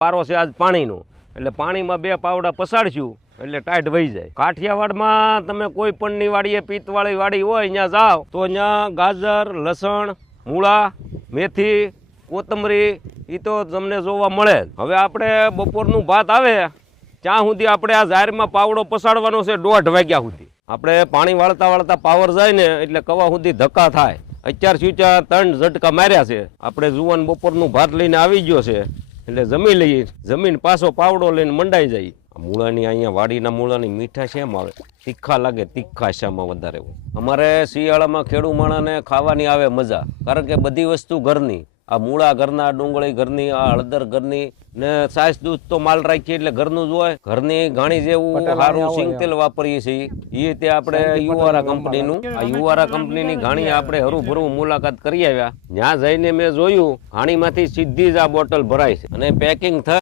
પારો છે આજ પાણીનો, એટલે પાણીમાં બે પાવડા પસાડશું એટલે ટાઈટ વહી જાય. કાઠિયાવાડમાં તમે કોઈ પણની વાડીએ પિત્તવાળી વાડી હોય ત્યાં જાઓ તો ત્યાં ગાજર, લસણ, મૂળા, મેથી, કોથમરી એ તો તમને જોવા મળે. હવે આપણે બપોરનું ભાત આવે ત્યાં સુધી આપણે આ ઝારમાં પાવડો પસાડવાનો છે 1:30 વાગ્યા સુધી. આપણે પાણી વાળતા વાળતા પાવર જાય ને એટલે કવા સુધી ધક્કા થાય. અત્યાર સુધી 3 ઝટકા માર્યા છે. આપણે જુવાન બપોરનું ભાત લઈને આવી ગયો છે એટલે જમી લઈએ, જમીન પાછો પાવડો લઈને મંડાઈ જાય. મૂળાની અહીંયા વાડીના મૂળાની મીઠાશ એમ આવે, તીખા લાગે, તીખા શામાં વધારે. અમારે શિયાળામાં ખેડૂ માણાને ખાવાની આવે મજા, કારણ કે બધી વસ્તુ ઘરની. આ મૂળા ઘરના, ડુંગળી ઘરની, આ હળદર ઘરની ને છાશ દૂધ તો માલ રાખીએ એટલે ઘરનું જ હોય. ઘરની ઘાણી જેવું સારું સિંગ તેલ વાપરીએ છીએ એ તે આપણે યુવારા કંપનીનું. આ યુવારા કંપનીની ઘાણી આપણે હરુભરું મુલાકાત કરી આવ્યા. ત્યાં જઈને મેં જોયું ઘાણીમાંથી સીધી જ આ બોટલ ભરાય છે અને પેકિંગ થાય.